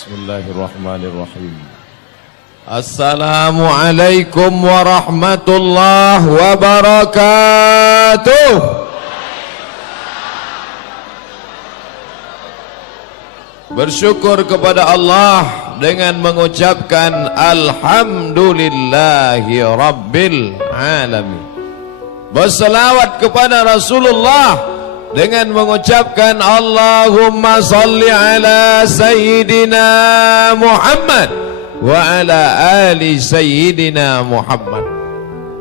Bismillahirrahmanirrahim. Assalamualaikum warahmatullahi wabarakatuh. Bersyukur kepada Allah dengan mengucapkan Alhamdulillahi Rabbil Alamin. Berselawat kepada Rasulullah dengan mengucapkan Allahumma salli ala Sayyidina Muhammad wa ala ali Sayyidina Muhammad.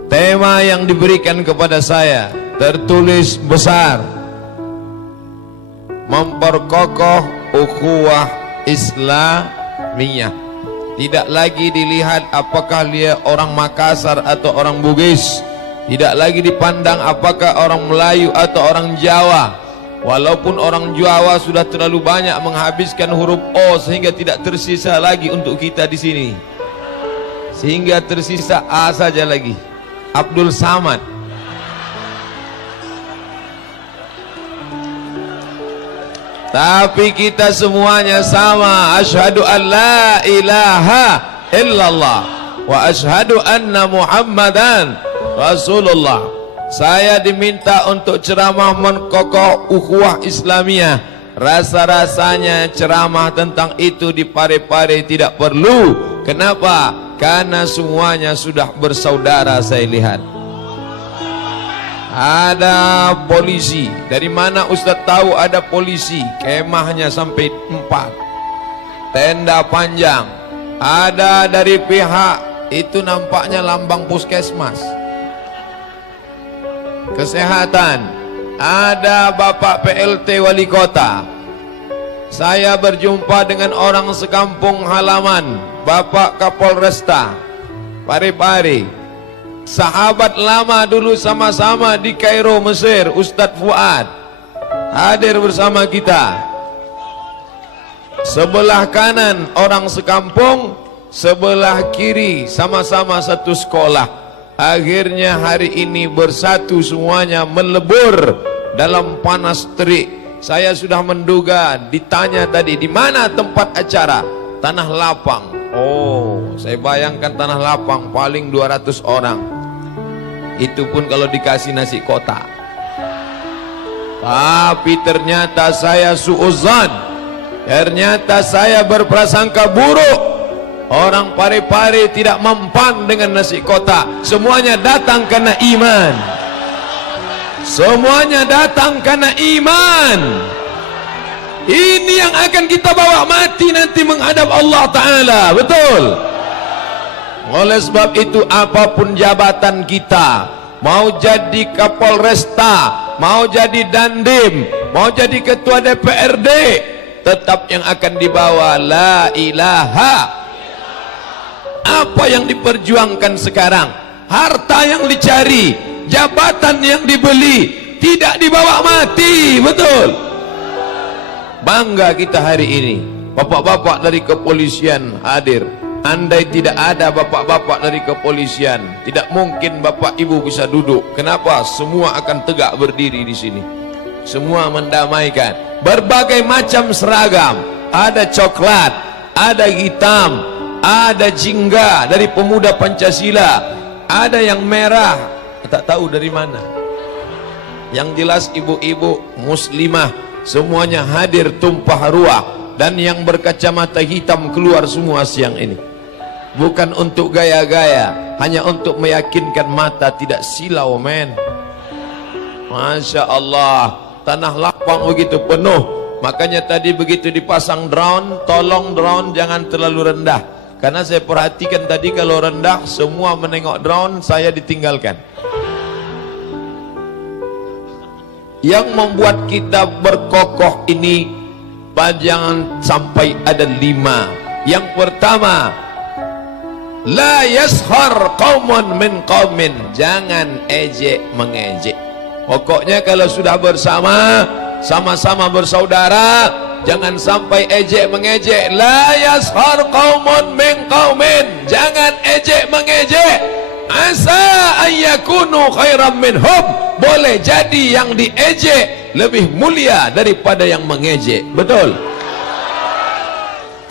Tema yang diberikan kepada saya tertulis besar: memperkokoh ukhuwah Islamiyah. Tidak lagi dilihat apakah dia orang Makassar atau orang Bugis. Tidak lagi dipandang apakah orang Melayu atau orang Jawa. Walaupun orang Jawa sudah terlalu banyak menghabiskan huruf O sehingga tidak tersisa lagi untuk kita di sini. Sehingga tersisa A saja lagi. Abdul Samad. Tapi kita semuanya sama. Asyhadu an la ilaha illallah wa asyhadu anna Muhammadan Rasulullah. Saya diminta untuk ceramah menkokoh ukhuwah Islamiyah. Rasa-rasanya ceramah tentang itu di Parepare tidak perlu. Kenapa? Karena semuanya sudah bersaudara. Saya lihat ada polisi. Dari mana Ustaz tahu ada polisi? Kemahnya sampai 4, tenda panjang. Ada dari pihak itu nampaknya lambang puskesmas, kesehatan. Ada Bapak PLT Wali Kota. Saya berjumpa dengan orang sekampung halaman, Bapak Kapolresta Parepare, sahabat lama dulu sama-sama di Kairo, Mesir, Ustadz Fuad hadir bersama kita. Sebelah kanan orang sekampung, sebelah kiri sama-sama satu sekolah. Akhirnya hari ini bersatu semuanya, melebur dalam panas terik. Saya sudah menduga, ditanya tadi di mana tempat acara? Tanah Lapang. Oh, saya bayangkan Tanah Lapang paling 200 orang. Itu pun kalau dikasih nasi kotak. Tapi ternyata saya suuzan. Ternyata saya berprasangka buruk. Orang Parepare tidak mempan dengan nasi kotak. Semuanya datang karena iman. Semuanya datang karena iman. Ini yang akan kita bawa mati nanti menghadap Allah Ta'ala. Betul? Oleh sebab itu apapun jabatan kita, mau jadi Kapolresta, mau jadi Dandim, mau jadi Ketua DPRD, tetap yang akan dibawa la ilaha. Apa yang diperjuangkan sekarang? Harta yang dicari, jabatan yang dibeli, tidak dibawa mati. Betul? Bangga kita hari ini. Bapak-bapak dari kepolisian hadir. Andai tidak ada bapak-bapak dari kepolisian, tidak mungkin bapak ibu bisa duduk. Kenapa? Semua akan tegak berdiri di sini. Semua mendamaikan. Berbagai macam seragam. Ada coklat, ada hitam, ada jingga dari pemuda Pancasila, ada yang merah, tak tahu dari mana. Yang jelas ibu-ibu muslimah semuanya hadir tumpah ruah, dan yang berkacamata hitam keluar semua siang ini. Bukan untuk gaya-gaya, hanya untuk meyakinkan mata tidak silau, men. Masya Allah, Tanah Lapang begitu penuh. Makanya tadi begitu dipasang drone, tolong drone jangan terlalu rendah. Karena saya perhatikan tadi kalau rendah semua menengok drone, saya ditinggalkan. Yang membuat kita berkokoh ini jangan sampai ada 5. Yang pertama, la yashar qaumun min qaumin, jangan ejek mengejek. Pokoknya kalau sudah bersama, sama-sama bersaudara, jangan sampai ejek mengejek. La yashar qaumun min qaumin, jangan ejek mengejek. Asa ayyakunu khairam minhum, boleh jadi yang diejek lebih mulia daripada yang mengejek. Betul?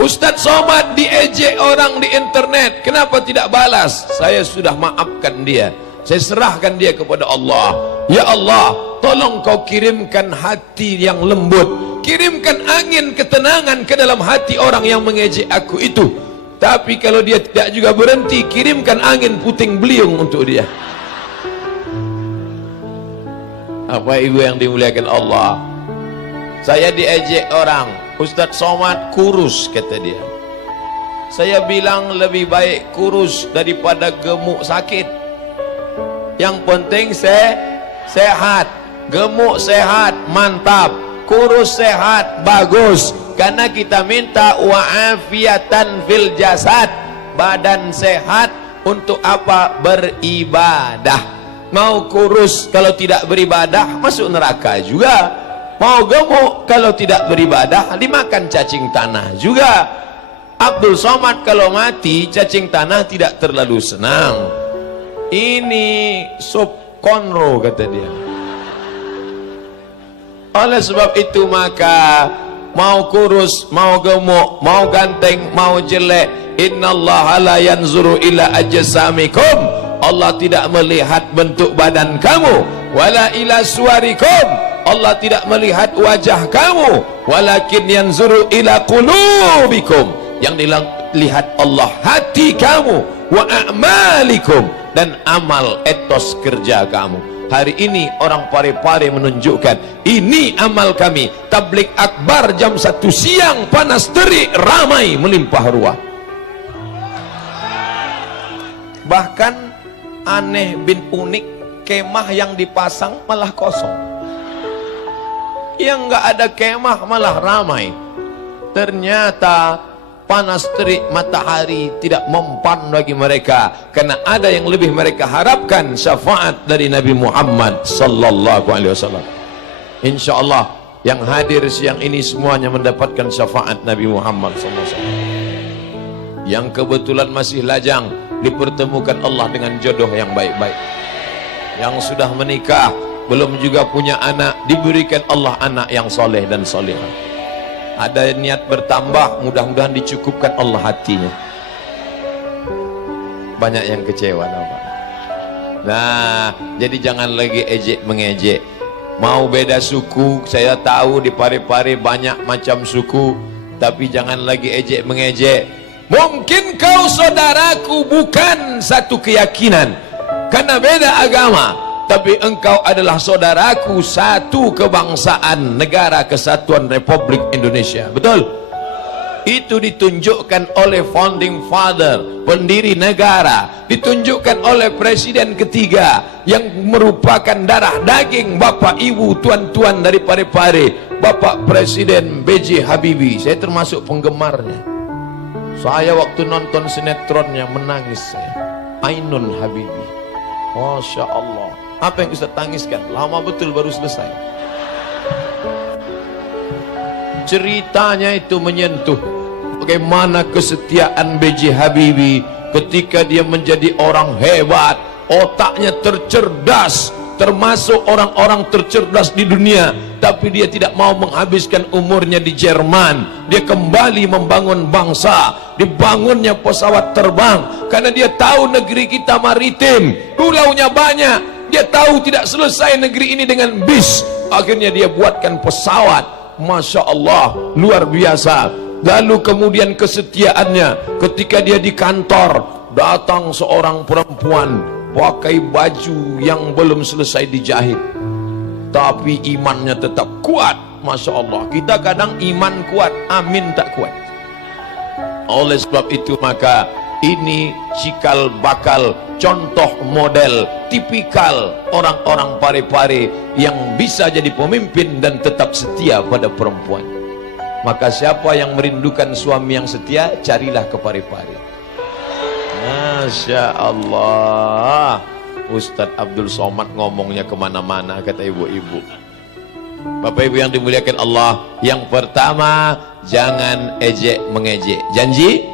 Ustadz Somad diejek orang di internet, kenapa tidak balas? Saya sudah maafkan dia, saya serahkan dia kepada Allah. Ya Allah, tolong kau kirimkan hati yang lembut, kirimkan angin ketenangan ke dalam hati orang yang mengejek aku itu. Tapi kalau dia tidak juga berhenti, kirimkan angin puting beliung untuk dia. Apa ibu yang dimuliakan Allah, saya diejek orang, Ustadz Somad kurus, kata dia. Saya bilang lebih baik kurus daripada gemuk sakit. Yang penting sehat. Gemuk sehat mantap, kurus sehat bagus. Karena kita minta wa'afiatan fil jasad, badan sehat untuk apa? Beribadah. Mau kurus kalau tidak beribadah masuk neraka juga. Mau gemuk kalau tidak beribadah dimakan cacing tanah juga. Abdul Somad kalau mati cacing tanah tidak terlalu senang. Ini sup konro, kata dia. Oleh sebab itu maka mau kurus, mau gemuk, mau ganteng, mau jelek, innallaha la yanzuru ila ajsamikum, Allah tidak melihat bentuk badan kamu, wala ila suwarikum, Allah tidak melihat wajah kamu, walakin yanzuru ila qulubikum, yang dilihat Allah hati kamu, wa a'malikum, dan amal etos kerja kamu. Hari ini orang Parepare menunjukkan, ini amal kami. Tablik akbar jam 1 siang, panas terik, ramai melimpah ruah. Bahkan aneh bin unik, kemah yang dipasang malah kosong. Yang nggak ada kemah malah ramai. Ternyata panas terik matahari tidak mempan bagi mereka, karena ada yang lebih mereka harapkan, syafaat dari Nabi Muhammad sallallahu alaihi wasallam. Insyaallah yang hadir siang ini semuanya mendapatkan syafaat Nabi Muhammad sallallahu alaihi wasallam. Yang kebetulan masih lajang dipertemukan Allah dengan jodoh yang baik-baik. Yang sudah menikah belum juga punya anak, diberikan Allah anak yang soleh dan solehah. Ada niat bertambah, mudah-mudahan dicukupkan Allah hatinya. Banyak yang kecewa nampak. Nah, jadi jangan lagi ejek mengejek. Mau beda suku, saya tahu di Parepare banyak macam suku, tapi jangan lagi ejek mengejek. Mungkin kau saudaraku bukan satu keyakinan karena beda agama, tapi engkau adalah saudaraku satu kebangsaan, Negara Kesatuan Republik Indonesia. Betul? Itu ditunjukkan oleh founding father, pendiri negara, ditunjukkan oleh presiden ketiga yang merupakan darah daging bapak ibu tuan-tuan dari Parepare, Bapak Presiden B.J. Habibie. Saya termasuk penggemarnya. Saya waktu nonton sinetronnya menangis saya. Ainun Habibie. Masya Allah. Apa yang Ustaz tangiskan? Lama betul baru selesai. Ceritanya itu menyentuh bagaimana kesetiaan B.J. Habibie ketika dia menjadi orang hebat, otaknya tercerdas, termasuk orang-orang tercerdas di dunia, tapi dia tidak mau menghabiskan umurnya di Jerman. Dia kembali membangun bangsa, dibangunnya pesawat terbang, karena dia tahu negeri kita maritim, pulaunya banyak. Dia tahu tidak selesai negeri ini dengan bis, akhirnya dia buatkan pesawat. Masya Allah, luar biasa. Lalu kemudian kesetiaannya ketika dia di kantor, datang seorang perempuan pakai baju yang belum selesai dijahit, tapi imannya tetap kuat. Masya Allah, kita kadang iman kuat, amin tak kuat. Oleh sebab itu maka ini cikal bakal, contoh model tipikal orang-orang Parepare yang bisa jadi pemimpin dan tetap setia pada perempuan. Maka siapa yang merindukan suami yang setia, carilah ke Parepare. Masya Allah, Ustadz Abdul Somad ngomongnya kemana-mana, kata ibu-ibu. Bapak ibu yang dimuliakan Allah, yang pertama jangan ejek mengejek, janji.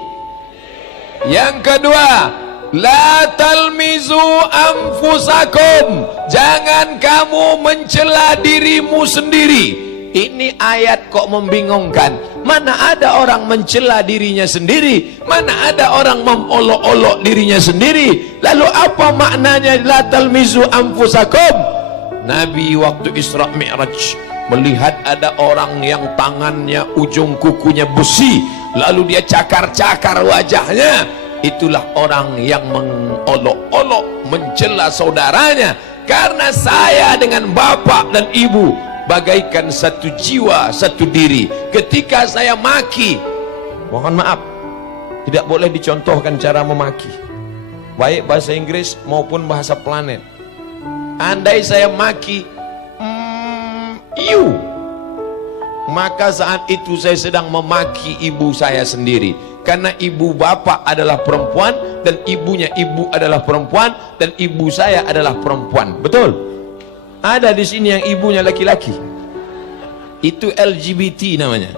Yang kedua, la talmizu anfusakum, jangan kamu mencela dirimu sendiri. Ini ayat kok membingungkan. Mana ada orang mencela dirinya sendiri, mana ada orang memolok-olok dirinya sendiri. Lalu apa maknanya la talmizu anfusakum? Nabi waktu Isra Mi'raj melihat ada orang yang tangannya ujung kukunya besi, lalu dia cakar-cakar wajahnya. Itulah orang yang mengolok-olok, mencela saudaranya. Karena saya dengan bapak dan ibu bagaikan satu jiwa, satu diri. Ketika saya maki, mohon maaf, tidak boleh dicontohkan cara memaki, baik bahasa Inggris maupun bahasa planet. Andai saya maki you, maka saat itu saya sedang memaki ibu saya sendiri. Karena ibu bapak adalah perempuan, dan ibunya ibu adalah perempuan, dan ibu saya adalah perempuan. Betul? Ada di sini yang ibunya laki-laki. Itu LGBT namanya.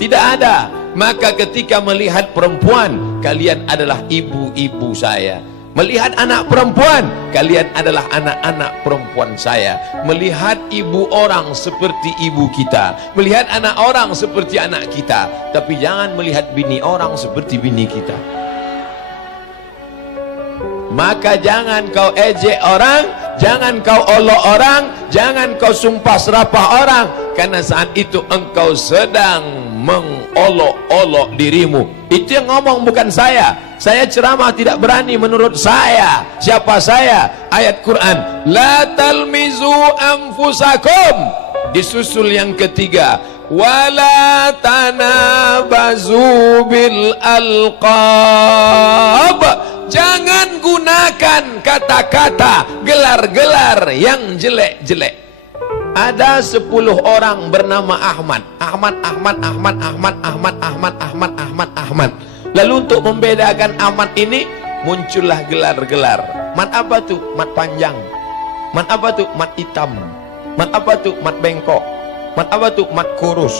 Tidak ada. Maka ketika melihat perempuan, kalian adalah ibu-ibu saya. Melihat anak perempuan, kalian adalah anak-anak perempuan saya. Melihat ibu orang seperti ibu kita, melihat anak orang seperti anak kita. Tapi jangan melihat bini orang seperti bini kita. Maka jangan kau ejek orang, jangan kau olok orang, jangan kau sumpah serapah orang. Karena saat itu engkau sedang mengolok-olok dirimu. Itu yang ngomong bukan saya. Saya ceramah tidak berani menurut saya. Siapa saya? Ayat Quran, la talmizu anfusakum. Disusul yang ketiga, wala tanabazu bil alqab. Jangan gunakan kata-kata, gelar-gelar yang jelek-jelek. Ada 10 orang bernama Ahmad. Ahmad. Lalu untuk membedakan Ahmad ini, muncullah gelar-gelar. Mat apa tuh? Mat panjang. Mat apa tuh? Mat hitam. Mat apa tuh? Mat bengkok. Mat apa tuh? Mat kurus.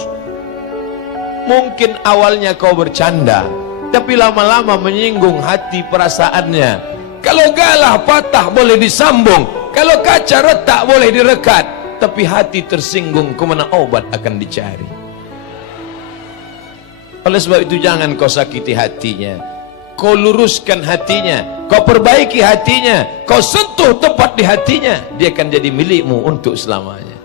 Mungkin awalnya kau bercanda, tapi lama-lama menyinggung hati perasaannya. Kalau galah patah boleh disambung, kalau kaca retak boleh direkat, tapi hati tersinggung, kemana obat akan dicari? Oleh sebab itu jangan kau sakiti hatinya, kau luruskan hatinya, kau perbaiki hatinya, kau sentuh tepat di hatinya, dia akan jadi milikmu untuk selamanya.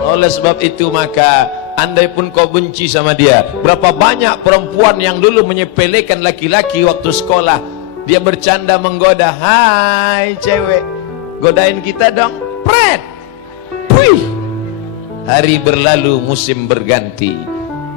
Oleh sebab itu maka andai pun kau benci sama dia, berapa banyak perempuan yang dulu menyepelekan laki-laki waktu sekolah, dia bercanda menggoda, hai cewek, godain kita dong, pret. Wih. Hari berlalu musim berganti.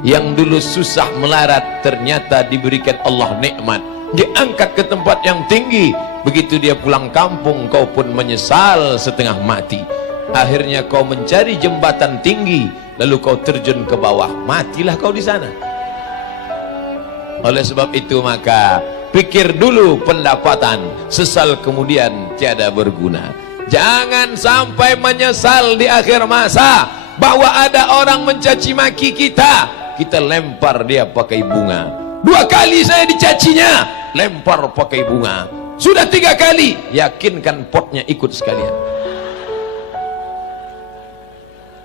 Yang dulu susah melarat ternyata diberikan Allah nikmat, diangkat ke tempat yang tinggi. Begitu dia pulang kampung, kau pun menyesal setengah mati. Akhirnya kau mencari jembatan tinggi, lalu kau terjun ke bawah, matilah kau di sana. Oleh sebab itu maka pikir dulu pendapatan, sesal kemudian tiada berguna. Jangan sampai menyesal di akhir masa bahwa ada orang mencaci maki kita, kita lempar dia pakai bunga. 2 kali saya dicacinya, lempar pakai bunga. Sudah 3 kali, yakinkan potnya ikut sekalian.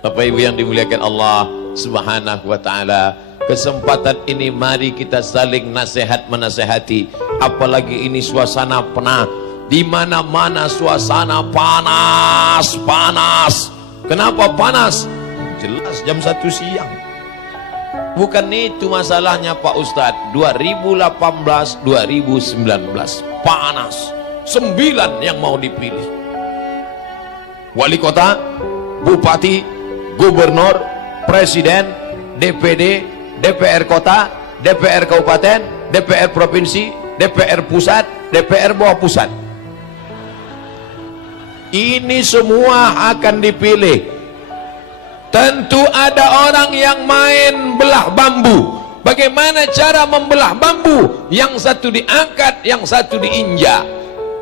Bapak Ibu yang dimuliakan Allah Subhanahu wa taala, kesempatan ini mari kita saling nasihat menasehati. Apalagi ini suasana penat, di mana-mana suasana panas. Kenapa panas? Jelas jam 1 siang. Bukan itu masalahnya Pak Ustadz. 2018 2019 panas. 9 yang mau dipilih, wali kota, bupati, gubernur, presiden, DPD, DPR kota, DPR kabupaten, DPR provinsi, DPR pusat, DPR bawah pusat. Ini semua akan dipilih. Tentu ada orang yang main belah bambu. Bagaimana cara membelah bambu? Yang satu diangkat, yang satu diinjak.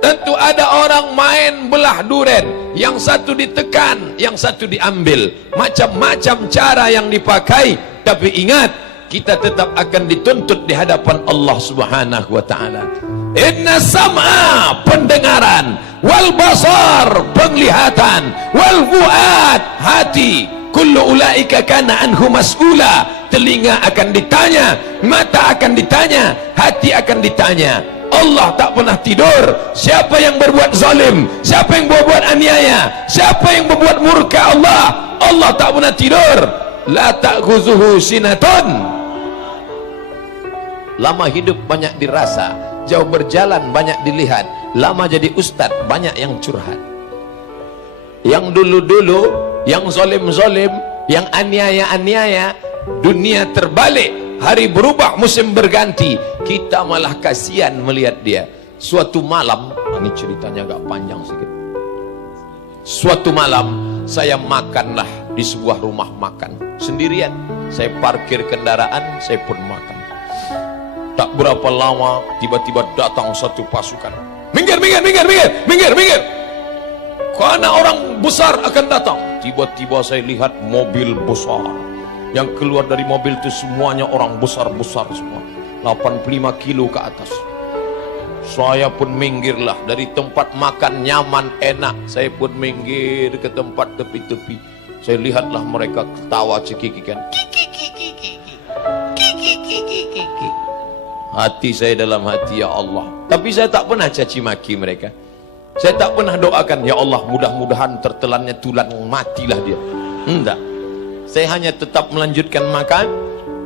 Tentu ada orang main belah duren, yang satu ditekan, yang satu diambil. Macam-macam cara yang dipakai, tapi ingat, kita tetap akan dituntut di hadapan Allah Subhanahu wa taala. Inna sam'a, pendengaran, wal basar, penglihatan, wal fuad, hati, kullu ulaika kana anhu mas'ula. telinga akan ditanya, mata akan ditanya, hati akan ditanya. Allah tak pernah tidur. Siapa yang berbuat zalim, siapa yang berbuat aniaya, siapa yang berbuat murka Allah, Allah tak pernah tidur. La ta'khuzuhu sinatun. Lama hidup banyak dirasa, jauh berjalan banyak dilihat, lama jadi ustad banyak yang curhat. Yang dulu-dulu, yang zalim-zalim, yang aniaya-aniaya, dunia terbalik, hari berubah, musim berganti, kita malah kasihan melihat dia. Suatu malam, ini ceritanya agak panjang sedikit. Suatu malam saya makanlah di sebuah rumah makan sendirian. Saya parkir kendaraan, saya pun makan. Tak berapa lama tiba-tiba datang satu pasukan. Minggir, minggir, minggir, minggir, minggir, minggir. Karena orang besar akan datang. Tiba-tiba saya lihat mobil besar. Yang keluar dari mobil itu semuanya orang besar-besar semua. 85 kilo ke atas. Saya pun minggirlah dari tempat makan nyaman enak. Saya pun minggir ke tempat tepi-tepi. Saya lihatlah mereka ketawa cekikikan. Hati saya dalam hati, ya Allah. Tapi saya tak pernah caci maki mereka. Saya tak pernah doakan, ya Allah mudah-mudahan tertelannya tulang, matilah dia. Enggak. Saya hanya tetap melanjutkan makan.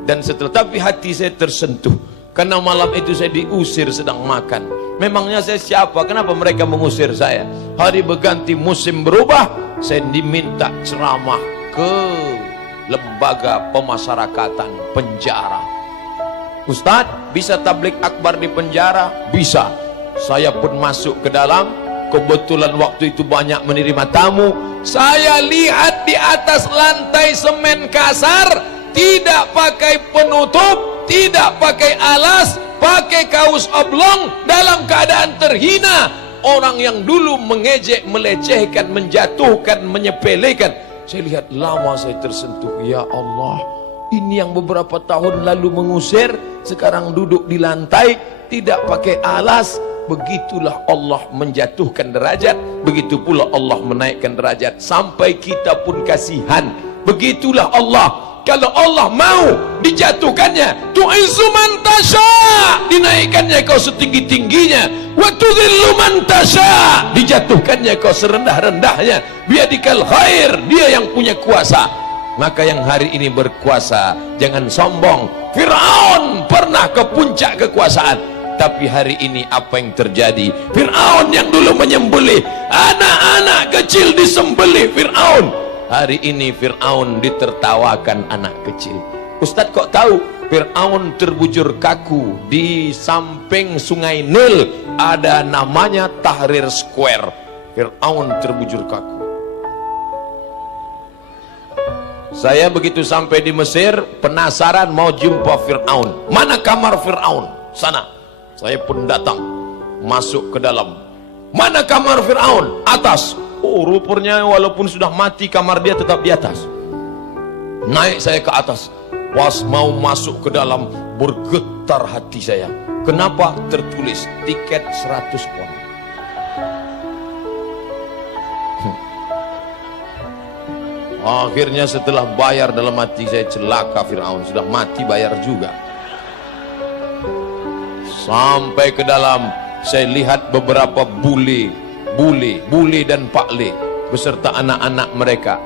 Dan setelah, tapi hati saya tersentuh. Karena malam itu saya diusir sedang makan. Memangnya saya siapa? Kenapa mereka mengusir saya? Hari berganti, musim berubah, saya diminta ceramah ke lembaga pemasyarakatan, penjara. Ustadz, bisa tablik akbar di penjara? Bisa. Saya pun masuk ke dalam. Kebetulan waktu itu banyak menerima tamu. Saya lihat di atas lantai semen kasar, tidak pakai penutup, tidak pakai alas, pakai kaos oblong, dalam keadaan terhina. Orang yang dulu mengejek, melecehkan, menjatuhkan, menyepelekan. Saya lihat, lama saya tersentuh. Ya Allah, ini yang beberapa tahun lalu mengusir, sekarang duduk di lantai, tidak pakai alas. Begitulah Allah menjatuhkan derajat, begitu pula Allah menaikkan derajat. Sampai kita pun kasihan. Begitulah Allah. Kalau Allah mau dijatuhkannya, tu'izzu man tasya, dinaikkannya kau setinggi-tingginya, wa tudhillu man tasya, dijatuhkannya kau serendah-rendahnya. Biadikal khair, dia yang punya kuasa. Maka yang hari ini berkuasa, jangan sombong. Fir'aun pernah ke puncak kekuasaan, tapi hari ini apa yang terjadi? Fir'aun yang dulu menyembelih anak-anak kecil, disembelih Fir'aun. Hari ini Fir'aun ditertawakan anak kecil. Ustadz kok tahu? Fir'aun terbujur kaku di samping sungai Nil, ada namanya Tahrir Square. Fir'aun terbujur kaku. Saya begitu sampai di Mesir, penasaran mau jumpa Fir'aun. Mana kamar Fir'aun? Sana. Saya pun datang, masuk ke dalam. Mana kamar Fir'aun? Atas. Oh, rupanya walaupun sudah mati, kamar dia tetap di atas. Naik saya ke atas. Pas mau masuk ke dalam, bergetar hati saya. Kenapa? Tertulis tiket 100 pound. Akhirnya setelah bayar, dalam hati saya, celaka Fir'aun, sudah mati bayar juga. Sampai ke dalam, saya lihat beberapa bule dan Pak Le beserta anak-anak mereka.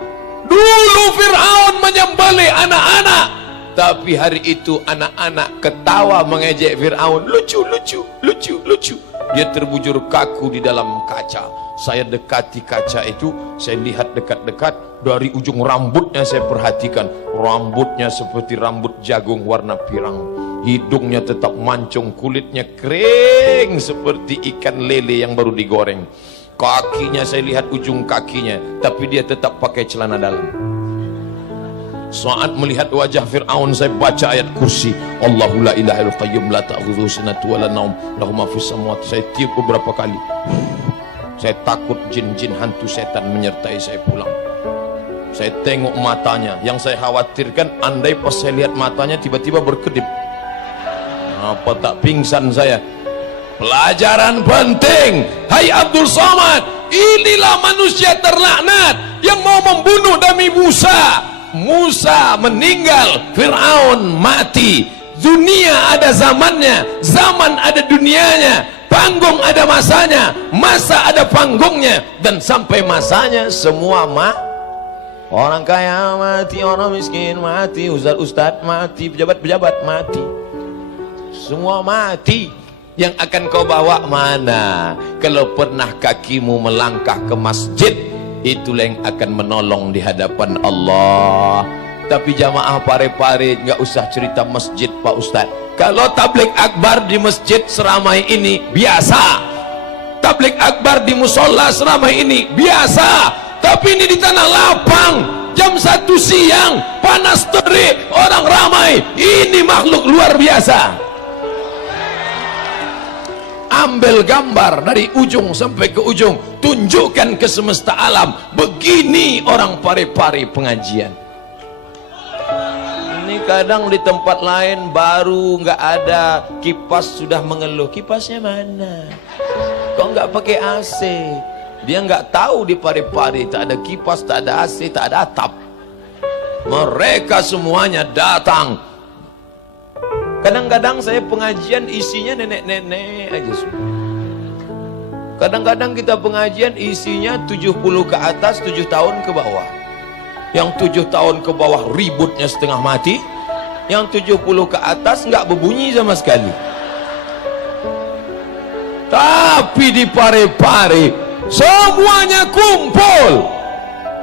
Dulu Fir'aun menyembelih anak-anak, tapi hari itu anak-anak ketawa mengejek Fir'aun. Lucu. Dia terbujur kaku di dalam kaca. Saya dekati kaca itu, saya lihat dekat-dekat. Dari ujung rambutnya saya perhatikan, rambutnya seperti rambut jagung warna pirang. Hidungnya tetap mancung, kulitnya kering seperti ikan lele yang baru digoreng. Kakinya saya lihat ujung kakinya, tapi dia tetap pakai celana dalam. Saat melihat wajah Fir'aun, saya baca ayat kursi. Allahu la ilaha illa qayyum la ta'khudhuhu sinatun wa la naum lahu ma fis samawati. Saya tiup beberapa kali. Saya takut jin-jin hantu setan menyertai saya pulang. Saya tengok matanya. Yang saya khawatirkan, andai pas saya lihat matanya tiba-tiba berkedip, apa tak pingsan saya. Pelajaran penting, hai Abdul Somad, inilah manusia terlaknat yang mau membunuh Nabi Musa. Musa meninggal, Fir'aun mati. Dunia ada zamannya, zaman ada dunianya, panggung ada masanya, masa ada panggungnya, dan sampai masanya semua orang kaya mati, orang miskin mati, ustaz-ustaz mati, pejabat-pejabat mati, semua mati. Yang akan kau bawa mana? Kalau pernah kakimu melangkah ke masjid, itulah yang akan menolong di hadapan Allah. Tapi jamaah pare-pare nggak usah cerita masjid Pak Ustaz. Kalau tabligh akbar di masjid seramai ini biasa, tabligh akbar di musola seramai ini biasa. Tapi ini di tanah lapang, jam 1 siang, panas terik, orang ramai, ini makhluk luar biasa. Ambil gambar dari ujung sampai ke ujung, tunjukkan ke semesta alam, begini orang pare-pare pengajian. Ini kadang di tempat lain baru nggak ada kipas sudah mengeluh, kipasnya mana? Kok nggak pakai AC? Dia nggak tahu di pare-pare tak ada kipas, tak ada AC, tak ada atap. Mereka semuanya datang. Kadang-kadang saya pengajian isinya nenek-nenek aja semua. Kadang-kadang kita pengajian isinya 70 ke atas, 7 tahun ke bawah. Yang 7 tahun ke bawah ributnya setengah mati, yang 70 ke atas nggak berbunyi sama sekali. Tapi di pare-pare semuanya kumpul.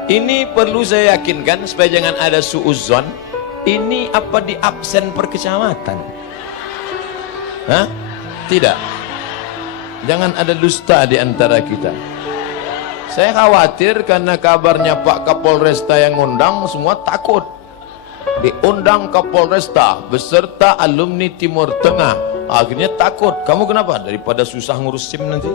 Ini perlu saya yakinkan supaya jangan ada suudzon. Ini apa di absen per kecamatan? Hah? Tidak. Jangan ada dusta di antara kita. Saya khawatir karena kabarnya Pak Kapolresta yang ngundang, semua takut. Diundang Kapolresta beserta alumni Timur Tengah. Akhirnya takut. Kamu kenapa? Daripada susah ngurus SIM nanti.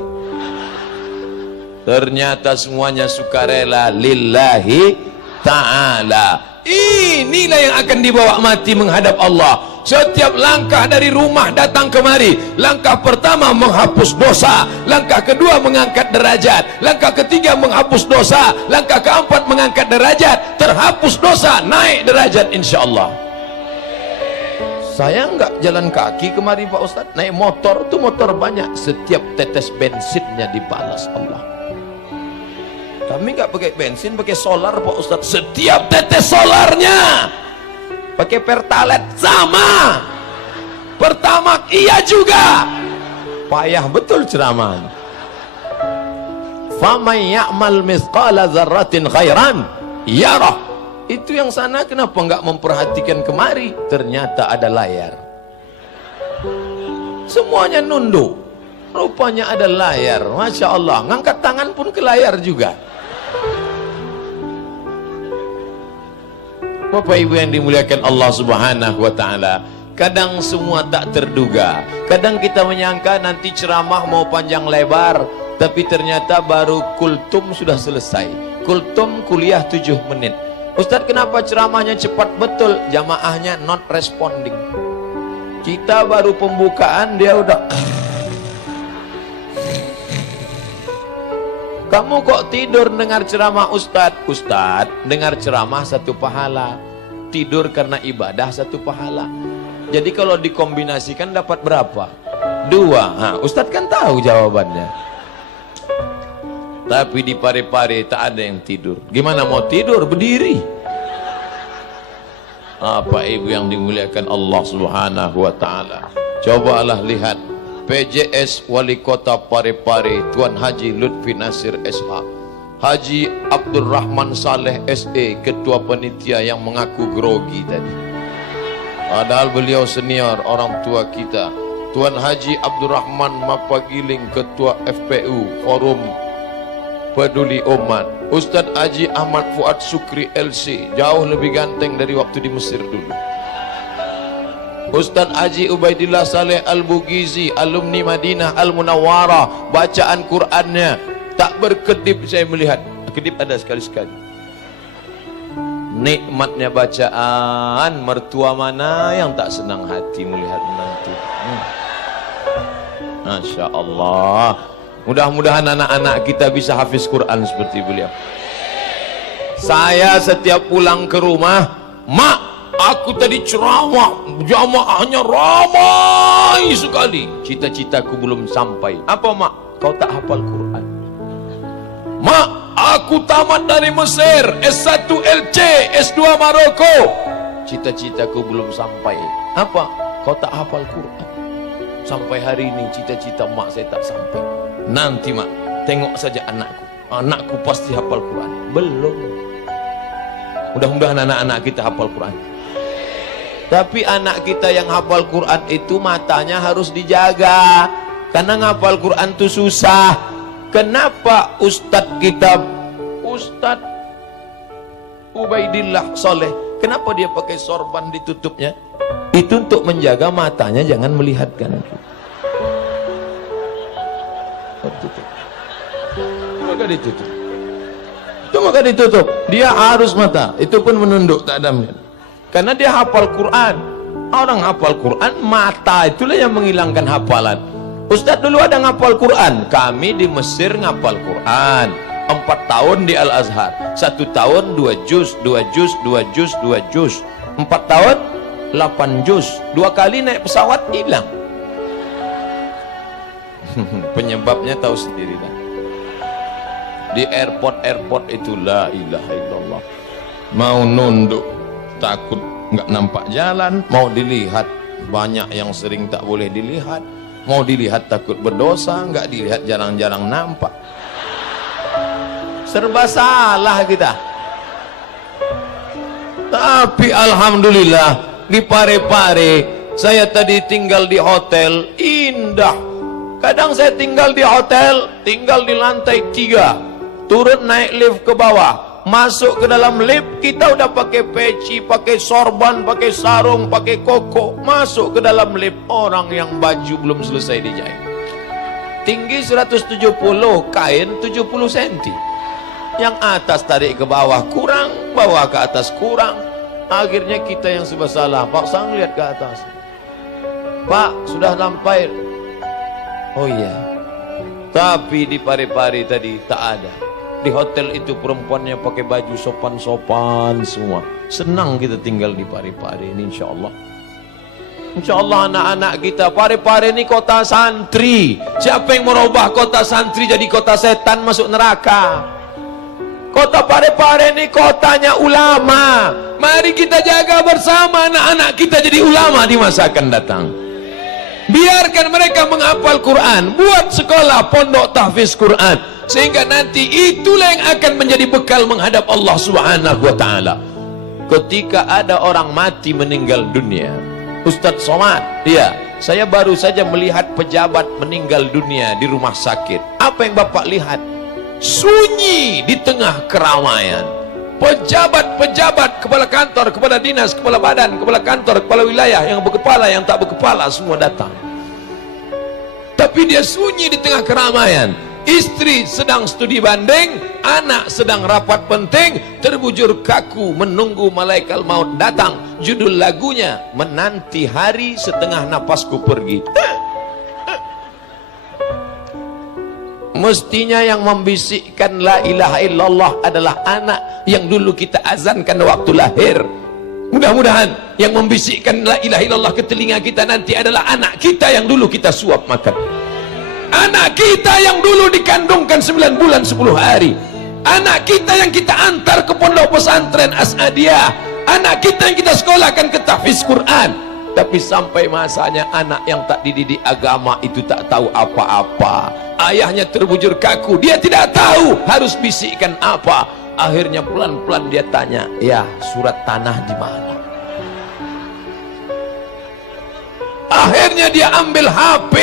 Ternyata semuanya sukarela lillahi ta'ala. Inilah yang akan dibawa mati menghadap Allah. Setiap langkah dari rumah datang kemari, langkah pertama menghapus dosa, langkah kedua mengangkat derajat, langkah ketiga menghapus dosa, langkah keempat mengangkat derajat, terhapus dosa, naik derajat insyaallah. Saya enggak jalan kaki kemari Pak Ustaz, naik motor tuh, motor banyak, setiap tetes bensinnya dibalas Allah. Kami nggak pakai bensin, pakai solar Pak Ustadz. Setiap tetes solarnya pakai pertalite sama. Pertamax iya juga. Payah betul ceramah. Faman ya'mal mithqala dzarratin khairan yarah. Itu yang sana kenapa nggak memperhatikan kemari? Ternyata ada layar. Semuanya nunduk. Rupanya ada layar. Masya Allah. Ngangkat tangan pun ke layar juga. Bapak Ibu yang dimuliakan Allah Subhanahu wa taala, kadang semua tak terduga. Kadang kita menyangka nanti ceramah mau panjang lebar, tapi ternyata baru kultum sudah selesai. Kultum kuliah 7 menit. Ustadz, kenapa ceramahnya cepat? Betul, jamaahnya not responding. Kita baru pembukaan dia udah. Kamu kok tidur dengar ceramah Ustadz? Ustadz, dengar ceramah 1 pahala, tidur karena ibadah 1 pahala. Jadi kalau dikombinasikan dapat berapa? 2. Nah, Ustadz kan tahu jawabannya. Tapi di pare-pare tak ada yang tidur. Gimana mau tidur? Berdiri. Apa Ibu yang dimuliakan Allah Subhanahu wa taala, cobalah lihat PJS Wali Kota Pare-Pare Tuan Haji Lutfi Nasir SH, Haji Abdurrahman Saleh SE, Ketua Panitia yang mengaku grogi tadi, padahal beliau senior orang tua kita. Tuan Haji Abdurrahman Mapagiling, Ketua FPU Forum Peduli Umat. Ustadz Haji Ahmad Fuad Sukri LC, jauh lebih ganteng dari waktu di Mesir dulu. Ustadz Haji Ubaidillah Saleh Al-Bugizi, alumni Madinah Al-Munawwarah, bacaan Qur'annya tak berkedip. Saya melihat kedip ada sekali-sekali. Nikmatnya bacaan, mertua mana yang tak senang hati melihat menantu. Masya Allah. Mudah-mudahan anak-anak kita bisa hafiz Quran seperti beliau. Saya setiap pulang ke rumah, mak, aku tadi ceramah, jamaahnya ramai sekali. Cita-citaku belum sampai. Apa mak? Kau tak hafal Quran. Mak, aku tamat dari Mesir, S1 LC, S2 Maroko. Cita-citaku belum sampai. Apa? Kau tak hafal Quran. Sampai hari ini cita-cita mak saya tak sampai. Nanti mak, tengok saja anakku. Anakku pasti hafal Quran. Belum. Mudah-mudahan anak-anak kita hafal Quran. Tapi anak kita yang hafal Quran itu matanya harus dijaga. Karena ngapal Quran itu susah. Kenapa Ustadz kita, Ustadz Ubaidillah Soleh, kenapa dia pakai sorban ditutupnya? Itu untuk menjaga matanya jangan melihat kanan kiri. Maka ditutup. Itu maka ditutup. Dia harus mata. Itu pun menunduk tak ada. Karena dia hafal Quran. Orang hafal Quran, mata itulah yang menghilangkan hafalan. Ustadz dulu ada ngapal Quran. Kami di Mesir ngapal Quran 4 tahun di Al-Azhar. 1 tahun 2 juz, 2 juz, 2 juz, 2 juz. 4 tahun 8 juz. 2 kali naik pesawat hilang. Penyebabnya tahu sendiri lah. Di airport itu la ilaha illallah. Mau nunduk takut nggak nampak jalan. Mau dilihat banyak yang sering tak boleh dilihat. Mau dilihat takut berdosa, nggak dilihat jarang-jarang nampak. Serba salah kita. Tapi alhamdulillah di Parepare saya tadi tinggal di hotel indah. Kadang saya tinggal di hotel, tinggal di lantai 3, turun naik lift ke bawah, masuk ke dalam lift kita udah pakai peci, pakai sorban, pakai sarung, pakai koko, masuk ke dalam lift orang yang baju belum selesai dijahit, tinggi 170, kain 70 cm, yang atas tarik ke bawah kurang, bawah ke atas kurang, akhirnya kita yang serba salah. Pak Sang lihat ke atas, Pak sudah sampai. Oh iya, tapi di Parepare tadi tak ada. Di hotel itu perempuannya pakai baju sopan-sopan semua. Senang kita tinggal di Parepare ini, insya Allah. Insya Allah anak-anak kita. Parepare ini kota santri. Siapa yang merubah kota santri jadi kota setan masuk neraka? Kota Parepare ini kotanya ulama. Mari kita jaga bersama anak-anak kita jadi ulama di masa akan datang. Biarkan mereka menghafal Quran, buat sekolah pondok tahfiz Quran, sehingga nanti itulah yang akan menjadi bekal menghadap Allah Subhanahu wa taala. Ketika ada orang mati meninggal dunia, Ustadz Somad, ya, saya baru saja melihat pejabat meninggal dunia di rumah sakit. Apa yang Bapak lihat? Sunyi di tengah keramaian. Pejabat-pejabat, kepala kantor, kepala dinas, kepala badan, kepala kantor, kepala wilayah, yang berkepala, yang tak berkepala, semua datang. Tapi dia sunyi di tengah keramaian. Istri sedang studi banding, anak sedang rapat penting, terbujur kaku menunggu malaikat maut datang. Judul lagunya, menanti hari setengah napasku pergi. Mestinya yang membisikkan la ilaha illallah adalah anak yang dulu kita azankan waktu lahir. Mudah-mudahan yang membisikkan la ilaha illallah ke telinga kita nanti adalah anak kita yang dulu kita suap makan. Anak kita yang dulu dikandungkan 9 bulan 10 hari. Anak kita yang kita antar ke pondok pesantren As'adiyah. Anak kita yang kita sekolahkan ke tahfiz Quran. Tapi sampai masanya anak yang tak dididik agama itu tak tahu apa-apa. Ayahnya terbujur kaku, dia tidak tahu harus bisikkan apa. Akhirnya pelan-pelan dia tanya, ya surat tanah di mana? Akhirnya dia ambil HP,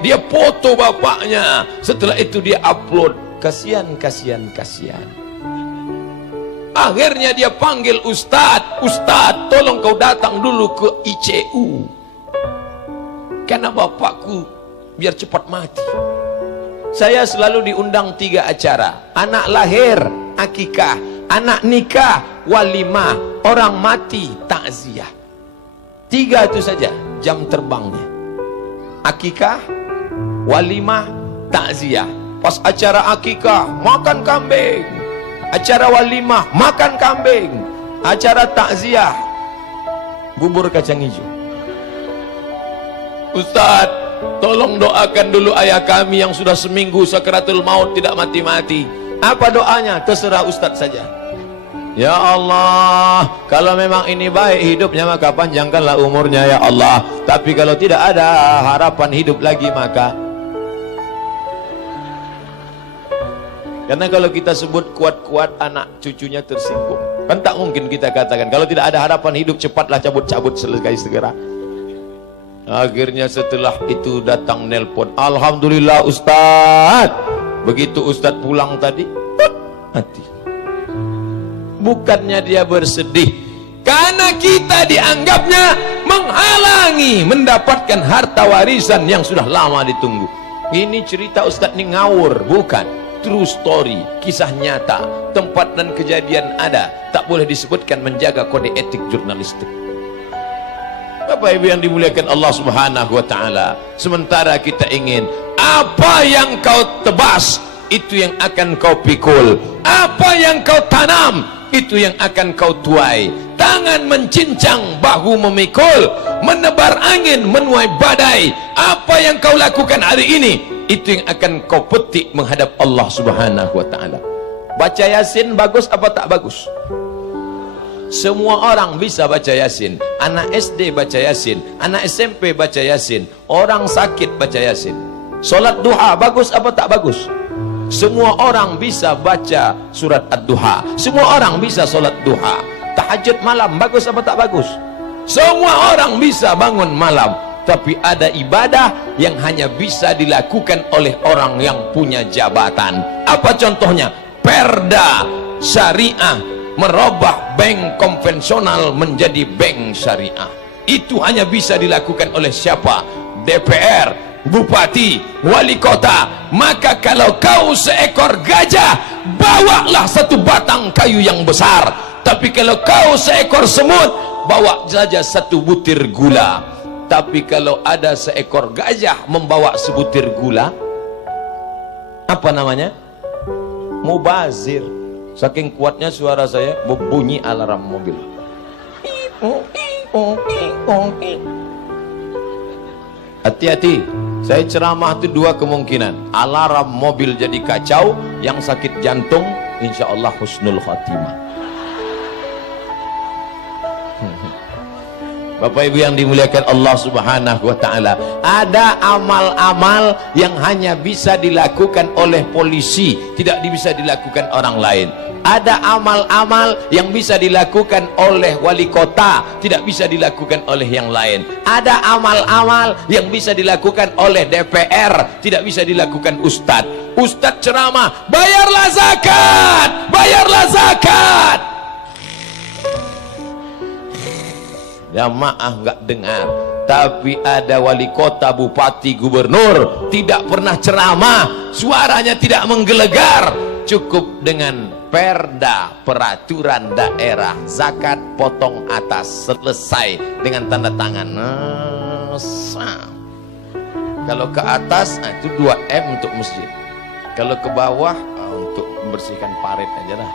dia foto bapaknya. Setelah itu dia upload. Kasihan. Akhirnya dia panggil Ustadz, Ustadz tolong kau datang dulu ke ICU karena bapakku biar cepat mati. Saya selalu diundang 3 acara: anak lahir, akikah, anak nikah, walimah, orang mati, takziah. 3 itu saja jam terbangnya: akikah, walimah, takziah. Pas acara akikah makan kambing, acara walimah makan kambing, acara takziah bubur kacang hijau. Ustaz, tolong doakan dulu ayah kami yang sudah seminggu sakaratul maut tidak mati-mati. Apa doanya? Terserah Ustaz saja. Ya Allah, kalau memang ini baik hidupnya maka panjangkanlah umurnya ya Allah. Tapi kalau tidak ada harapan hidup lagi maka, karena kalau kita sebut kuat-kuat anak cucunya tersinggung. Kan tak mungkin kita katakan kalau tidak ada harapan hidup cepatlah cabut-cabut selesai segera. Akhirnya setelah itu datang nelpon, alhamdulillah Ustaz. Begitu Ustaz pulang tadi mati. Bukannya dia bersedih, karena kita dianggapnya menghalangi mendapatkan harta warisan yang sudah lama ditunggu. Ini cerita Ustaz ini ngawur, bukan, true story, kisah nyata, tempat dan kejadian ada, tak boleh disebutkan, menjaga kode etik jurnalistik. Bapak Ibu yang dimuliakan Allah Subhanahu wa taala, sementara kita ingin apa yang kau tebas itu yang akan kau pikul, apa yang kau tanam itu yang akan kau tuai. Tangan mencincang, bahu memikul, menebar angin, menuai badai. Apa yang kau lakukan hari ini itu yang akan kau petik menghadap Allah Subhanahu wa taala. Baca Yasin bagus apa tak bagus? Semua orang bisa baca Yasin. Anak SD baca Yasin, anak SMP baca Yasin, orang sakit baca Yasin. Solat duha bagus apa tak bagus? Semua orang bisa baca surat Ad-Duha. Semua orang bisa solat duha. Tahajud malam bagus apa tak bagus? Semua orang bisa bangun malam. Tapi ada ibadah yang hanya bisa dilakukan oleh orang yang punya jabatan. Apa contohnya? Perda syariah, merubah bank konvensional menjadi bank syariah. Itu hanya bisa dilakukan oleh siapa? DPR, bupati, wali kota. Maka kalau kau seekor gajah, bawalah satu batang kayu yang besar. Tapi kalau kau seekor semut, bawa saja satu butir gula. Tapi kalau ada seekor gajah membawa sebutir gula, apa namanya? Mubazir. Saking kuatnya suara saya, bunyi alarm mobil. Hati-hati, saya ceramah itu dua kemungkinan. Alarm mobil jadi kacau, yang sakit jantung insya Allah husnul khatimah. Bapak Ibu yang dimuliakan Allah Subhanahu wa taala, ada amal-amal yang hanya bisa dilakukan oleh polisi, tidak bisa dilakukan orang lain. Ada amal-amal yang bisa dilakukan oleh wali kota, tidak bisa dilakukan oleh yang lain. Ada amal-amal yang bisa dilakukan oleh DPR, tidak bisa dilakukan ustadz. Ustadz ceramah, bayarlah zakat, bayarlah zakat. Jamaah nggak dengar. Tapi ada wali kota, bupati, gubernur tidak pernah ceramah, suaranya tidak menggelegar, cukup dengan perda peraturan daerah, zakat potong atas, selesai dengan tanda tangan. Kalau ke atas itu 2M untuk masjid, kalau ke bawah untuk membersihkan parit aja lah.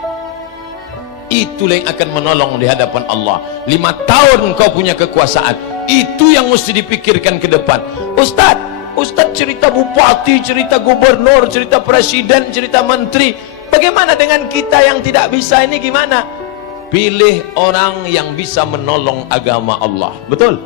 Itulah yang akan menolong di hadapan Allah. 5 tahun kau punya kekuasaan, itu yang mesti dipikirkan ke depan. Ustadz cerita bupati, cerita gubernur, cerita presiden, cerita menteri. Bagaimana dengan kita yang tidak bisa ini gimana? Pilih orang yang bisa menolong agama Allah. Betul?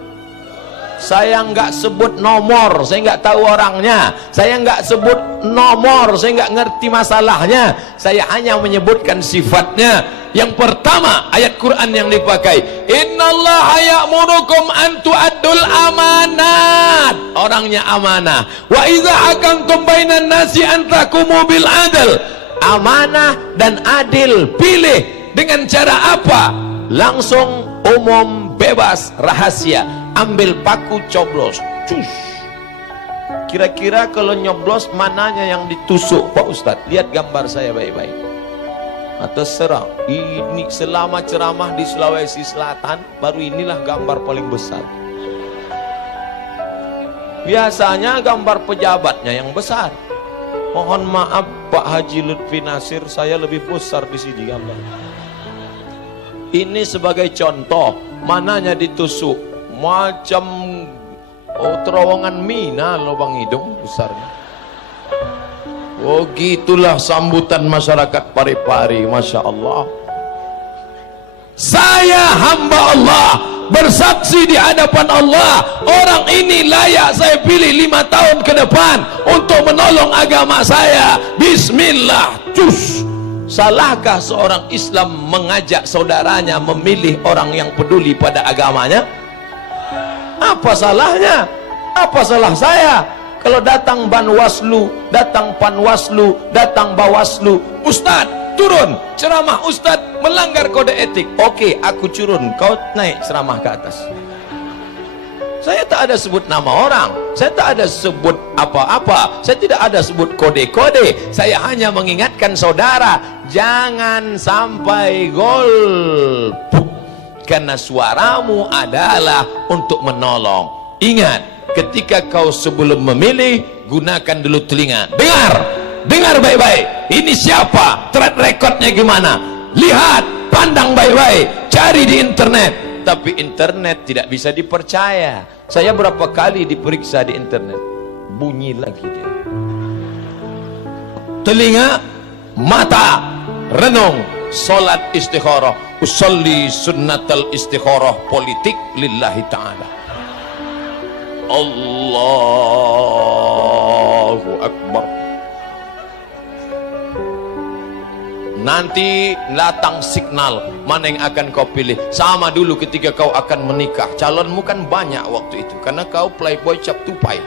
Saya nggak sebut nomor, saya nggak tahu orangnya. Saya nggak sebut nomor, saya nggak ngerti masalahnya. Saya hanya menyebutkan sifatnya. Yang pertama, ayat Quran yang dipakai, innallaha ya'murukum an tu'addul amanat. Orangnya amanah. Wa idza hakamtum bainan nasi an taqumu bil adl. Amanah dan adil. Pilih dengan cara apa? Langsung, umum, bebas, rahasia. Ambil paku, coblos, cus. Kira-kira kalau nyoblos mananya yang ditusuk Pak Ustadz? Lihat gambar saya baik-baik. Terserah. Ini selama ceramah di Sulawesi Selatan, baru inilah gambar paling besar. Biasanya gambar pejabatnya yang besar. Mohon maaf Pak Haji Lutfi Nasir, saya lebih besar di sini gambar. Ini sebagai contoh, mananya ditusuk macam terowongan mina lubang hidung besarnya. Oh gitulah sambutan masyarakat Parepare, Masya Allah. Saya hamba Allah, bersaksi di hadapan Allah, orang ini layak saya pilih 5 tahun ke depan untuk menolong agama saya. Bismillah. Cus. Salahkah seorang Islam mengajak saudaranya memilih orang yang peduli pada agamanya? Apa salahnya? Apa salah saya? Kalau datang Banwaslu, datang Panwaslu, datang Bawaslu, Ustadz turun ceramah, Ustadz melanggar kode etik. Oke, aku turun, kau naik ceramah ke atas. Saya tak ada sebut nama orang, saya tak ada sebut apa-apa, saya tidak ada sebut kode-kode. Saya hanya mengingatkan saudara, jangan sampai golput, karena suaramu adalah untuk menolong. Ingat, ketika kau sebelum memilih, gunakan dulu telinga. Dengar baik-baik, ini siapa, track recordnya gimana, lihat, pandang baik-baik, cari di internet. Tapi internet tidak bisa dipercaya. Saya berapa kali diperiksa di internet, bunyi lagi dia. Telinga, mata, renung, salat istikharah, usolli sunnatal istikharah politik lillahi ta'ala. Allahu Akbar. Nanti datang signal mana yang akan kau pilih. Sama dulu ketika kau akan menikah, calonmu kan banyak waktu itu, karena kau playboy cap tupai,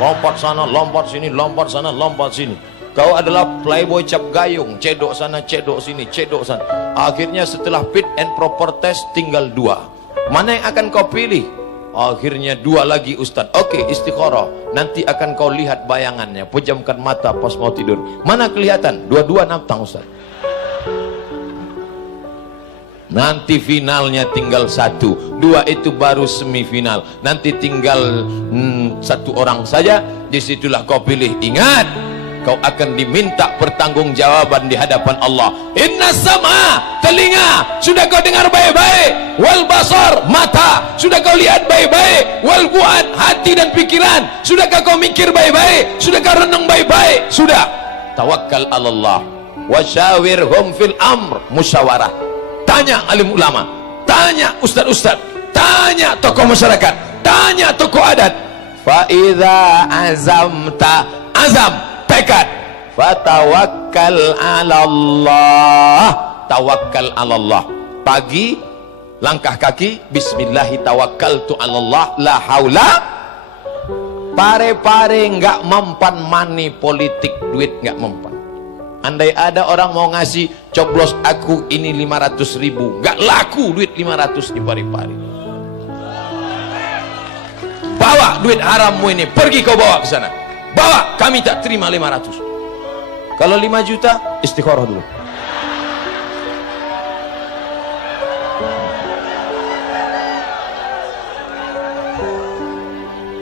lompat sana lompat sini, lompat sana lompat sini. Kau adalah playboy cap gayung, cedok sana cedok sini, cedok sana. Akhirnya setelah fit and proper test tinggal 2. Mana yang akan kau pilih? Akhirnya 2 lagi Ustadz. Oke, istikharah, nanti akan kau lihat bayangannya, pejamkan mata pas mau tidur, mana kelihatan? Dua-dua nantang Ustadz. Nanti finalnya tinggal 1, 2 itu baru semifinal. Nanti tinggal 1 orang saja. Disitulah kau pilih. Ingat, kau akan diminta pertanggungjawaban di hadapan Allah. Inna sama, telinga, sudah kau dengar baik-baik. Wal basar, mata, sudah kau lihat baik-baik. Wal fuad, hati dan pikiran, sudahkah kau mikir baik-baik? Sudah kau renung baik-baik? Sudah. Tawakkal Allah. Wasyawirhum fil amr, musyawarah. Tanya alim ulama, tanya ustad-ustad, tanya tokoh masyarakat, tanya tokoh adat. Fa idza azamta, azam, tekad, fatawakkal 'ala Allah, tawakkal 'ala Allah. Pagi langkah kaki, bismillahi tawakkaltu 'ala Allah, la haula. Pare-pare enggak mempan, money politik, duit enggak mempan. Andai ada orang mau ngasih, coblos aku ini 500.000, nggak laku duit 500 di Parepare. Bawa duit harammu ini, pergi kau bawa ke sana, bawa, kami tak terima 500. Kalau 5 juta, istikharah dulu.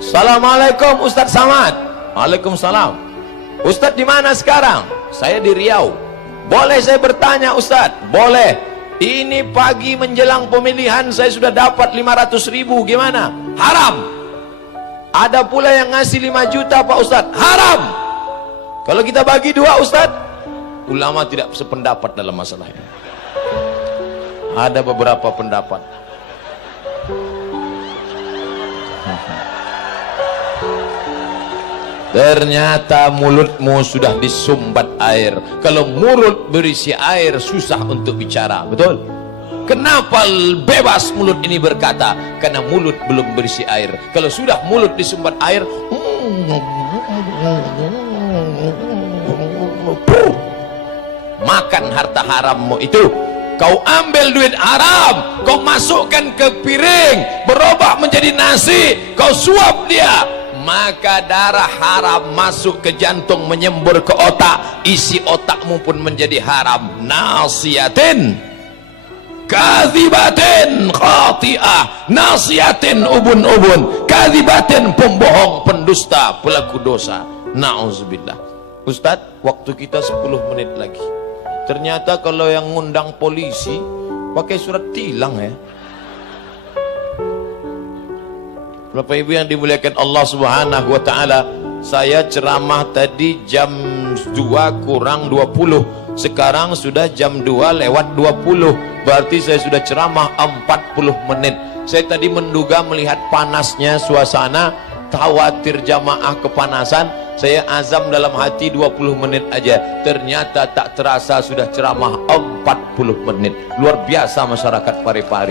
Assalamualaikum Ustadz Samad. Waalaikumsalam. Ustadz di mana sekarang? Saya di Riau. Boleh saya bertanya Ustadz? Boleh. Ini pagi menjelang pemilihan saya sudah dapat 500.000, gimana? Haram. Ada pula yang ngasih 5 juta Pak Ustadz, haram. Kalau kita bagi 2 Ustadz, ulama tidak sependapat dalam masalah ini. Ada beberapa pendapat. Ternyata mulutmu sudah disumbat air. Kalau mulut berisi air, susah untuk bicara. Betul? Kenapa bebas mulut ini berkata? Karena mulut belum berisi air. Kalau sudah mulut disumbat air, makan harta harammu itu. Kau ambil duit haram, kau masukkan ke piring, berubah menjadi nasi, kau suap dia, maka darah haram masuk ke jantung, menyembur ke otak, isi otakmu pun menjadi haram. Nasiyatin kadhibatin khati'ah, nasiyatin ubun-ubun, kadhibatin pembohong, pendusta, pelaku dosa. Na'udzubillah. Ustadz, waktu kita 10 menit lagi. Ternyata kalau yang ngundang polisi pakai surat tilang ya. Bapak Ibu yang dimuliakan Allah Subhanahu wa taala, saya ceramah tadi jam 2 kurang 20. Sekarang sudah jam 2 lewat 20. Berarti saya sudah ceramah 40 menit. Saya tadi menduga melihat panasnya suasana, khawatir jamaah kepanasan. Saya azam dalam hati 20 menit aja. Ternyata tak terasa sudah ceramah 40 menit. Luar biasa masyarakat Parepare.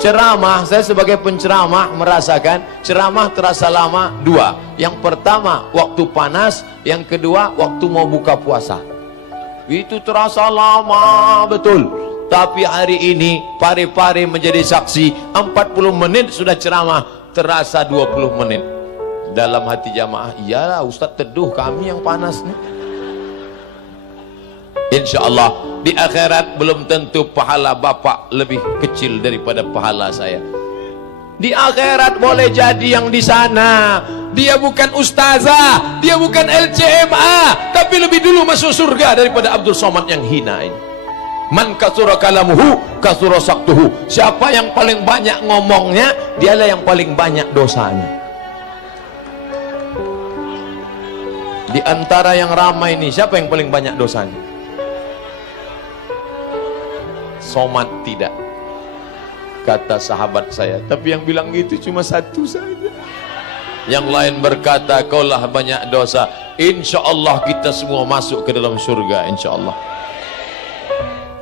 Ceramah, saya sebagai penceramah merasakan ceramah terasa lama dua. Yang pertama waktu panas, yang kedua waktu mau buka puasa. Itu terasa lama betul. Tapi hari ini Parepare menjadi saksi, 40 menit sudah ceramah, terasa 20 menit. Dalam hati jamaah, iyalah Ustaz, teduh kami yang panas nih. Insya Allah di akhirat belum tentu pahala bapak lebih kecil daripada pahala saya. Di akhirat boleh jadi yang di sana dia bukan ustazah, dia bukan LCMA, tapi lebih dulu masuk surga daripada Abdul Somad yang hina ini. Man kasura kalamuhu kasura saktuhu. Siapa yang paling banyak ngomongnya, dialah yang paling banyak dosanya. Di antara yang ramai ini, siapa yang paling banyak dosanya? Somad tidak, kata sahabat saya. Tapi yang bilang gitu cuma satu saja. Yang lain berkata, kaulah banyak dosa. Insya Allah kita semua masuk ke dalam surga, insya Allah.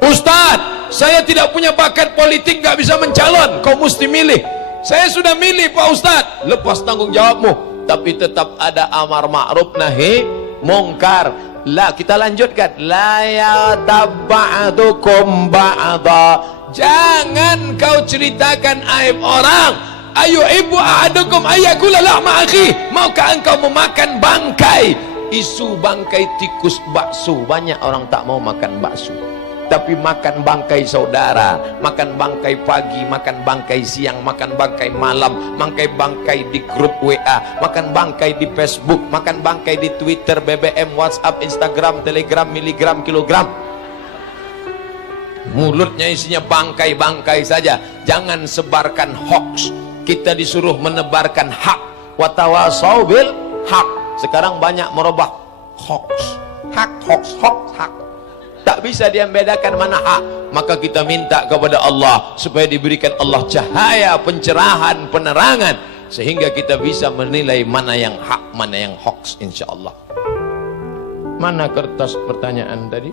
Ustadz, saya tidak punya bakat politik, gak bisa mencalon, kau mesti milih. Saya sudah milih Pak Ustadz. Lepas tanggung jawabmu, tapi tetap ada amar ma'ruf nahi mungkar. La, kita lanjutkan. La yataba'adukum ba'da. Jangan kau ceritakan aib orang. Ayo ibu a'adukum ayakula lahma akhi. Maukah engkau memakan bangkai? Isu bangkai tikus bakso. Banyak orang tak mau makan bakso, tapi makan bangkai saudara, makan bangkai pagi, makan bangkai siang, makan bangkai malam, makan bangkai di grup WA, makan bangkai di Facebook, makan bangkai di Twitter, BBM, WhatsApp, Instagram, Telegram, miligram, kilogram. Mulutnya isinya bangkai-bangkai saja. Jangan sebarkan hoax. Kita disuruh menebarkan hak. Watawasau bil hak. Sekarang banyak merubah hoax. Hak, hoax, hoax, hak. Tak bisa dia membedakan mana hak. Maka kita minta kepada Allah supaya diberikan Allah cahaya, pencerahan, penerangan, sehingga kita bisa menilai mana yang hak, mana yang hoax, insya Allah. Mana kertas pertanyaan tadi?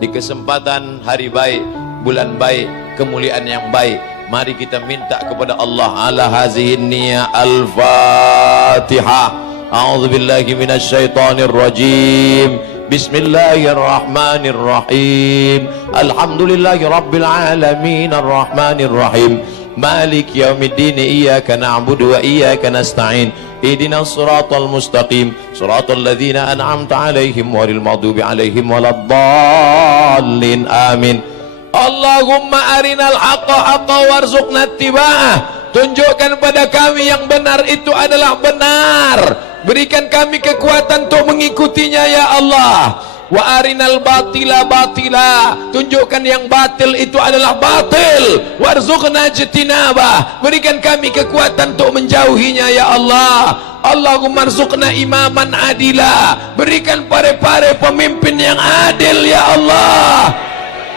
Di kesempatan hari baik, bulan baik, kemuliaan yang baik, mari kita minta kepada Allah ala hazihin niyah. Al-Fatihah. A'udzu billahi minasyaitonir rajim. Bismillahirrahmanirrahim. Alhamdulillahi rabbil alamin arrahmanir rahim. Malik yaumiddin. Iyyaka na'budu wa iyyaka nasta'in. Ihdinas siratal mustaqim. Siratal ladzina an'amta 'alaihim ghairil maghdubi 'alaihim waladdallin. Amin. Allahumma arinal haqqa haqqan warzuqna ittiba'ah. Tunjukkan pada kami yang benar itu adalah benar. Berikan kami kekuatan untuk mengikutinya ya Allah. Wa arinal batila batila. Tunjukkan yang batil itu adalah batil. Warzuqna ijtinabah. Berikan kami kekuatan untuk menjauhinya ya Allah. Allahumma rzuqna imaman adila. Berikan Parepare pemimpin yang adil ya Allah.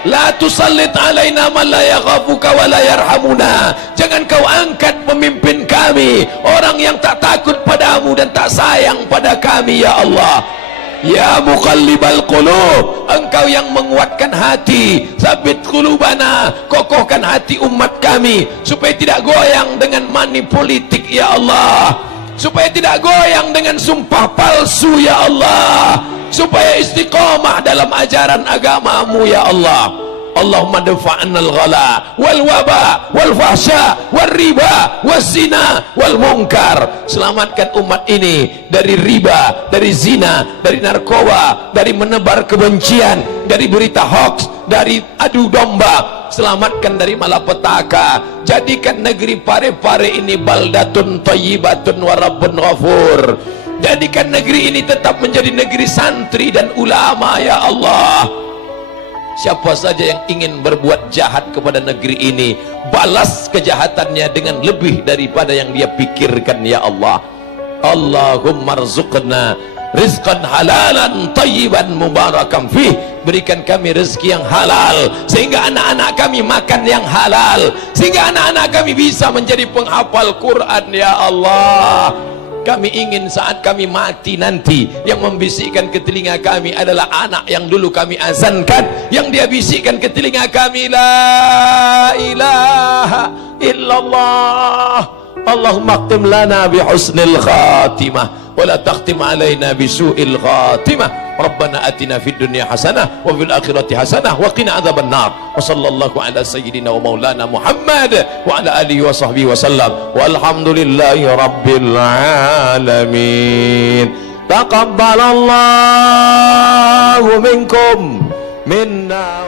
La tusallit alaina man la yakhafuka wa la yarhamuna. Jangan kau angkat pemimpin kami orang yang tak takut padamu dan tak sayang pada kami ya Allah. Ya muqallibal qulub, engkau yang menguatkan hati, sabit qulubana, kokohkan hati umat kami supaya tidak goyang dengan money politik ya Allah, supaya tidak goyang dengan sumpah palsu ya Allah, supaya istiqomah dalam ajaran agamamu ya Allah. Allahumma dafa'na al-ghala wal waba wal fahsya wal riba wal zina wal munkar. Selamatkan umat ini dari riba, dari zina, dari narkoba, dari menebar kebencian, dari berita hoax, dari adu domba. Selamatkan dari malapetaka. Jadikan negeri Parepare ini baldatun thayyibatun wa rabbun ghafur. Jadikan negeri ini tetap menjadi negeri santri dan ulama, ya Allah. Siapa saja yang ingin berbuat jahat kepada negeri ini, balas kejahatannya dengan lebih daripada yang dia pikirkan, ya Allah. Allahumma rzuqna rizqan halalan tayyiban mubarakan fih. Berikan kami rezeki yang halal, sehingga anak-anak kami makan yang halal, sehingga anak-anak kami bisa menjadi penghafal Quran, ya Allah. Kami ingin saat kami mati nanti, yang membisikkan ke telinga kami adalah anak yang dulu kami azankan, yang dia bisikkan ke telinga kami, la ilaha illallah. Allahumma qtim lana bihusnil khatimah wa la taqtim alaina bisu'il khatimah. Rabbana atina fid dunya hasanah wa fil akhirati hasanah wa qina adzaban nar. Wa sallallahu ala sayyidina wa maulana Muhammad wa ala alihi wa sahbihi wa sallam. Walhamdulillahi rabbil alamin. Taqabbalallahu minkum minna